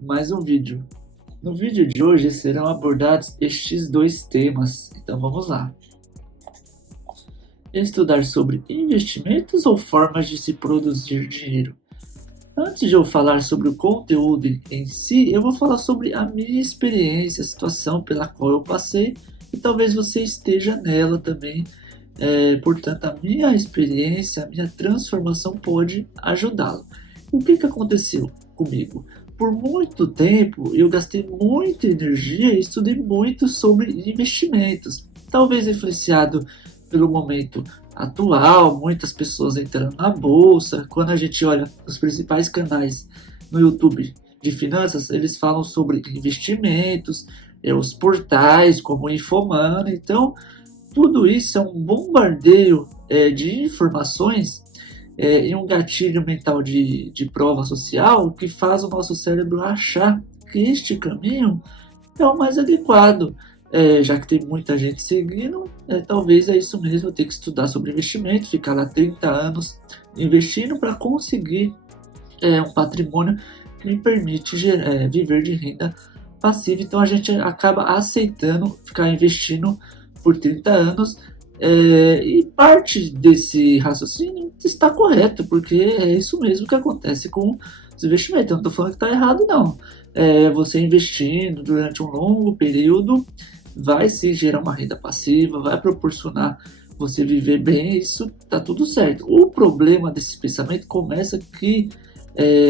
mais um vídeo. No vídeo de hoje serão abordados estes dois temas, então vamos lá. Estudar sobre investimentos ou formas de se produzir dinheiro? Antes de eu falar sobre o conteúdo em si, eu vou falar sobre a minha experiência, a situação pela qual eu passei e talvez você esteja nela também. Portanto, a minha experiência, a minha transformação pode ajudá-lo. O que aconteceu comigo? Por muito tempo eu gastei muita energia e estudei muito sobre investimentos. Talvez influenciado pelo momento atual, muitas pessoas entrando na bolsa. Quando a gente olha os principais canais no YouTube de finanças, eles falam sobre investimentos, os portais como o Infomani. Então, tudo isso é um bombardeio de informações e um gatilho mental de prova social que faz o nosso cérebro achar que este caminho é o mais adequado. Já que tem muita gente seguindo, talvez é isso mesmo, eu tenho que estudar sobre investimento, ficar lá 30 anos investindo para conseguir um patrimônio que me permite viver de renda passiva. Então a gente acaba aceitando ficar investindo por 30 anos. E parte desse raciocínio está correto, porque é isso mesmo que acontece com os investimentos. Eu não estou falando que está errado, não. Você investindo durante um longo período vai se gerar uma renda passiva, vai proporcionar você viver bem, isso está tudo certo. O problema desse pensamento começa que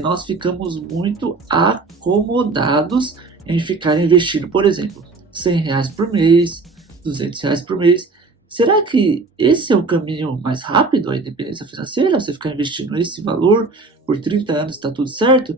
nós ficamos muito acomodados em ficar investindo, por exemplo, R$ 100 por mês, R$ 200 por mês. Será que esse é o caminho mais rápido à independência financeira? Você ficar investindo esse valor por 30 anos está tudo certo?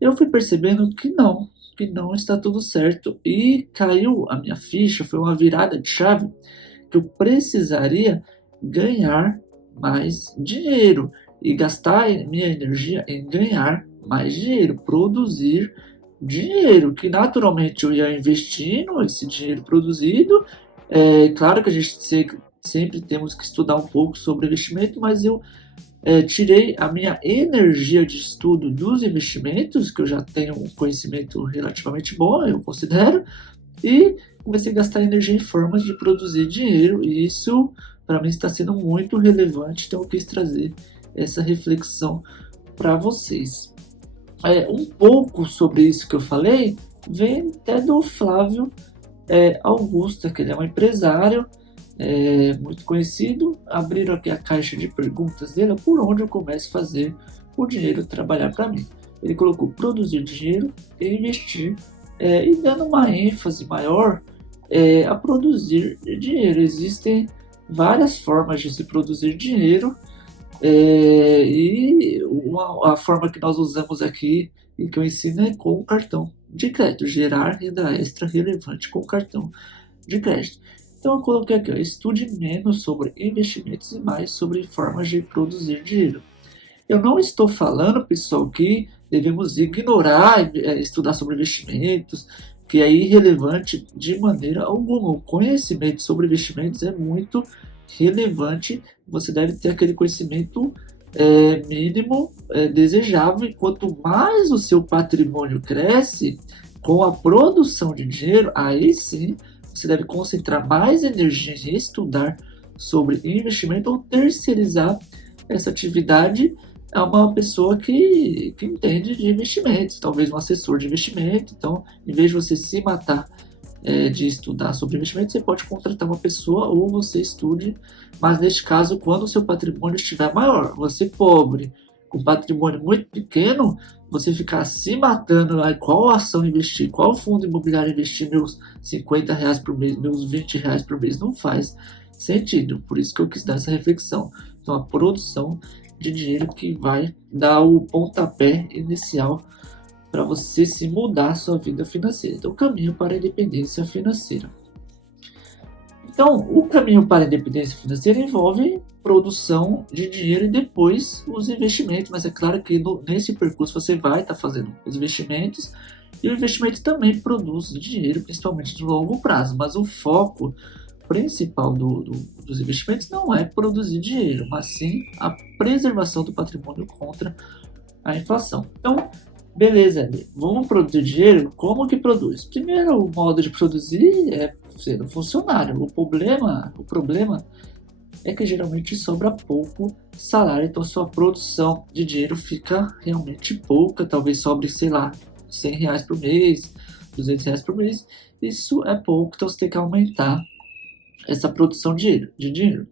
Eu fui percebendo que não está tudo certo e caiu a minha ficha, foi uma virada de chave que eu precisaria ganhar mais dinheiro e gastar minha energia em ganhar mais dinheiro, produzir dinheiro, que naturalmente eu ia investindo esse dinheiro produzido. Claro que a gente sempre temos que estudar um pouco sobre investimento, mas eu tirei a minha energia de estudo dos investimentos, que eu já tenho um conhecimento relativamente bom, eu considero, e comecei a gastar energia em formas de produzir dinheiro, e isso para mim está sendo muito relevante, então eu quis trazer essa reflexão para vocês. Um pouco sobre isso que eu falei vem até do Flávio Augusta, que ele é um empresário muito conhecido. Abriram aqui a caixa de perguntas dele, por onde eu começo a fazer o dinheiro trabalhar para mim. Ele colocou produzir dinheiro e investir, e dando uma ênfase maior a produzir dinheiro. Existem várias formas de se produzir dinheiro, e a forma que nós usamos aqui e que eu ensino é com o cartão de crédito, gerar renda extra relevante com o cartão de crédito. Então eu coloquei aqui, estude menos sobre investimentos e mais sobre formas de produzir dinheiro. Eu não estou falando, pessoal, que devemos ignorar estudar sobre investimentos, que é irrelevante de maneira alguma. O conhecimento sobre investimentos é muito relevante. Você deve ter aquele conhecimento mínimo desejável, e quanto mais o seu patrimônio cresce com a produção de dinheiro, aí sim você deve concentrar mais energia em estudar sobre investimento ou terceirizar essa atividade a uma pessoa que entende de investimentos, talvez um assessor de investimento. Então, em vez de você se matar de estudar sobre investimento, você pode contratar uma pessoa ou você estude, mas neste caso, quando o seu patrimônio estiver maior. Você pobre, com patrimônio muito pequeno, você ficar se matando, qual ação investir, qual fundo imobiliário investir meus R$ 50 por mês, meus R$ 20 por mês, não faz sentido. Por isso que eu quis dar essa reflexão. Então, a produção de dinheiro que vai dar o pontapé inicial para você se mudar a sua vida financeira. Então, o caminho para a independência financeira. Então, o caminho para a independência financeira envolve produção de dinheiro e depois os investimentos, mas é claro que nesse percurso você vai estar fazendo os investimentos, e o investimento também produz dinheiro, principalmente de longo prazo, mas o foco principal dos investimentos não é produzir dinheiro, mas sim a preservação do patrimônio contra a inflação. Então, Beleza, Ali. Vamos produzir dinheiro? Como que produz? Primeiro, o modo de produzir é sendo funcionário. O problema é que geralmente sobra pouco salário, então sua produção de dinheiro fica realmente pouca, talvez sobre, sei lá, R$ 100 por mês, R$ 200 por mês. Isso é pouco, então você tem que aumentar essa produção de dinheiro.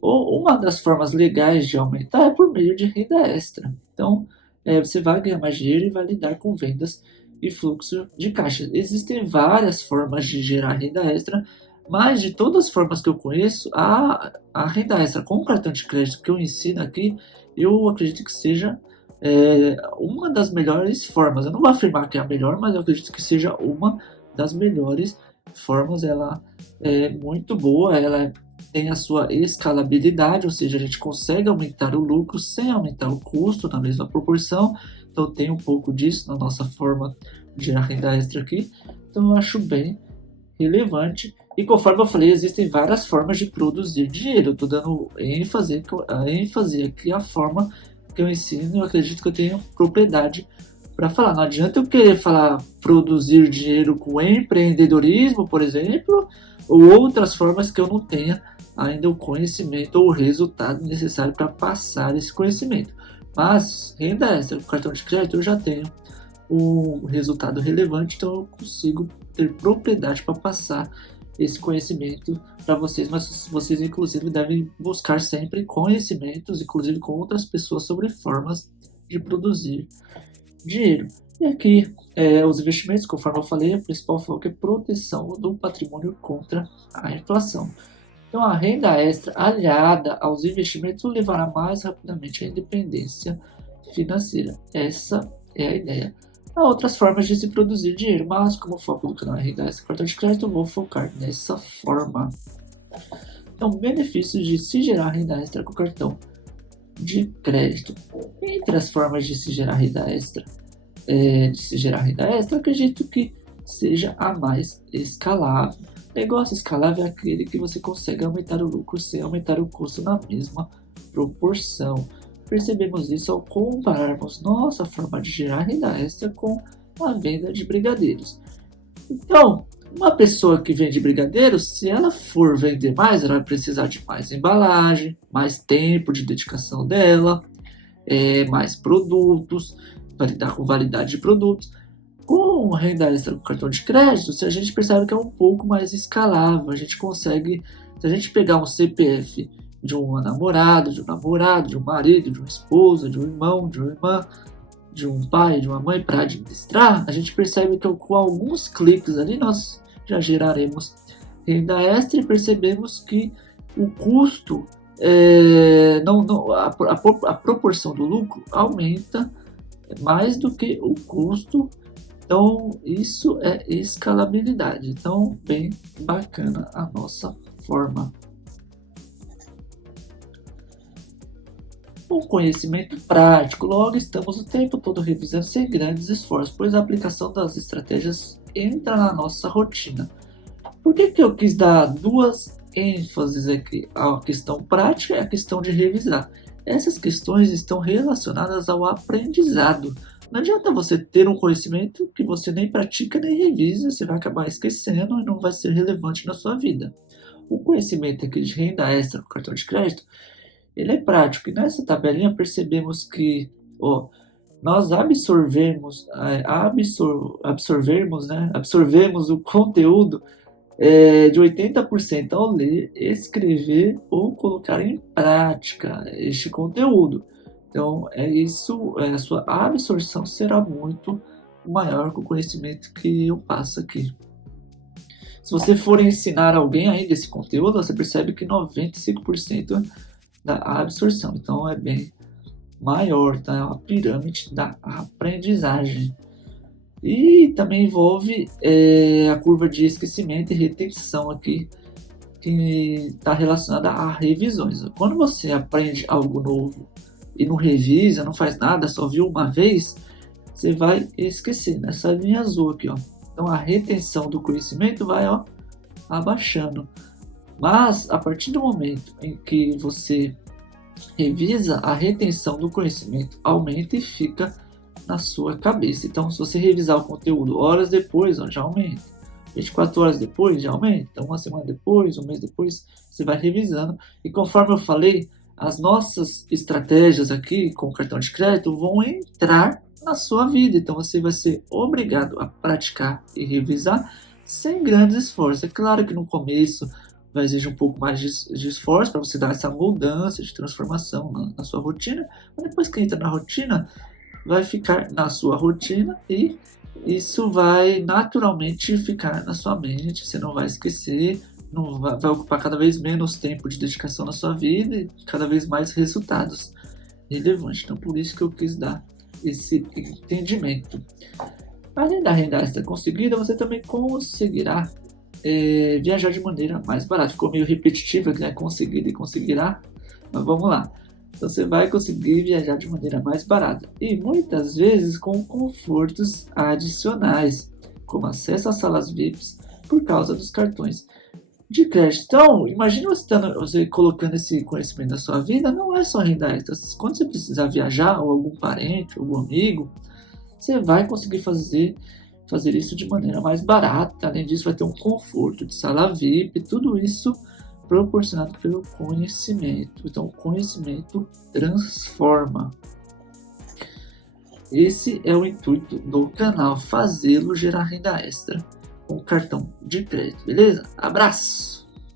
Ou uma das formas legais de aumentar é por meio de renda extra. Então, você vai ganhar mais dinheiro e vai lidar com vendas e fluxo de caixa. Existem várias formas de gerar renda extra, mas de todas as formas que eu conheço, a renda extra com cartão de crédito que eu ensino aqui, eu acredito que seja uma das melhores formas. Eu não vou afirmar que é a melhor, mas eu acredito que seja uma das melhores formas. Ela é muito boa, ela tem a sua escalabilidade, ou seja, a gente consegue aumentar o lucro sem aumentar o custo na mesma proporção. Então tem um pouco disso na nossa forma de gerar renda extra aqui. Então eu acho bem relevante. E conforme eu falei, existem várias formas de produzir dinheiro. Eu estou dando ênfase aqui à forma que eu ensino. Eu acredito que eu tenho propriedade para falar. Não adianta eu querer falar produzir dinheiro com empreendedorismo, por exemplo, ou outras formas que eu não tenha ainda o conhecimento ou o resultado necessário para passar esse conhecimento. Mas renda extra com cartão de crédito eu já tenho um resultado relevante, então eu consigo ter propriedade para passar esse conhecimento para vocês, mas vocês inclusive devem buscar sempre conhecimentos, inclusive com outras pessoas, sobre formas de produzir dinheiro. E aqui, os investimentos, conforme eu falei, a principal foco é proteção do patrimônio contra a inflação. Então, a renda extra aliada aos investimentos o levará mais rapidamente à independência financeira. Essa é a ideia. Há outras formas de se produzir dinheiro, mas como o foco do canal é renda extra cartão de crédito, eu vou focar nessa forma. Então, benefícios de se gerar renda extra com cartão de crédito. Entre as formas de se gerar renda extra, acredito que seja a mais escalável. Negócio escalável é aquele que você consegue aumentar o lucro sem aumentar o custo na mesma proporção. Percebemos isso ao compararmos nossa forma de gerar renda extra com a venda de brigadeiros. Então, uma pessoa que vende brigadeiros, se ela for vender mais, ela vai precisar de mais embalagem, mais tempo de dedicação dela, mais produtos, para lidar com validade de produtos. Com renda extra com cartão de crédito, a gente percebe que é um pouco mais escalável. A gente consegue, se a gente pegar um CPF de uma namorada, de um namorado, de um marido, de uma esposa, de um irmão, de uma irmã, de um pai, de uma mãe para administrar, a gente percebe que com alguns cliques ali nós já geraremos renda extra e percebemos que o custo, a proporção do lucro aumenta mais do que o custo. Então, isso é escalabilidade. Então, bem bacana a nossa forma. Um conhecimento prático. Logo, estamos o tempo todo revisando sem grandes esforços, pois a aplicação das estratégias entra na nossa rotina. Por que eu quis dar duas ênfases aqui? A questão prática e a questão de revisar. Essas questões estão relacionadas ao aprendizado. Não adianta você ter um conhecimento que você nem pratica nem revisa, você vai acabar esquecendo e não vai ser relevante na sua vida. O conhecimento aqui de renda extra com cartão de crédito, ele é prático. E nessa tabelinha percebemos que nós absorvemos o conteúdo de 80% ao ler, escrever ou colocar em prática este conteúdo. Então, a sua absorção será muito maior com o conhecimento que eu passo aqui. Se você for ensinar alguém ainda esse conteúdo, você percebe que 95% da absorção. Então, é bem maior, tá? É uma pirâmide da aprendizagem. E também envolve a curva de esquecimento e retenção aqui, que está relacionada a revisões. Quando você aprende algo novo e não revisa, não faz nada, só viu uma vez, você vai esquecer, nessa linha azul aqui, ó. Então a retenção do conhecimento vai abaixando. Mas a partir do momento em que você revisa, a retenção do conhecimento aumenta e fica na sua cabeça. Então, se você revisar o conteúdo horas depois, ó, já aumenta. 24 horas depois, já aumenta. Então, uma semana depois, um mês depois, você vai revisando. E conforme eu falei, as nossas estratégias aqui com o cartão de crédito vão entrar na sua vida. Então, você vai ser obrigado a praticar e revisar sem grandes esforços. É claro que no começo vai exigir um pouco mais de esforço para você dar essa mudança de transformação na sua rotina, mas depois que entra na rotina, vai ficar na sua rotina e isso vai naturalmente ficar na sua mente, você não vai esquecer, não vai ocupar cada vez menos tempo de dedicação na sua vida e cada vez mais resultados relevantes. Então, por isso que eu quis dar esse entendimento. Além da renda extra conseguida, você também conseguirá viajar de maneira mais barata. Ficou meio repetitivo, né? Conseguir e conseguirá, mas vamos lá. Então, você vai conseguir viajar de maneira mais barata e muitas vezes com confortos adicionais, como acesso às salas VIPs por causa dos cartões de crédito. Então, imagina você colocando esse conhecimento na sua vida, não é só renda extra. Quando você precisar viajar, ou algum parente, algum amigo, você vai conseguir fazer isso de maneira mais barata. Além disso, vai ter um conforto de sala VIP, tudo isso proporcionado pelo conhecimento. Então, o conhecimento transforma. Esse é o intuito do canal, fazê-lo gerar renda extra com cartão de crédito, beleza? Abraço!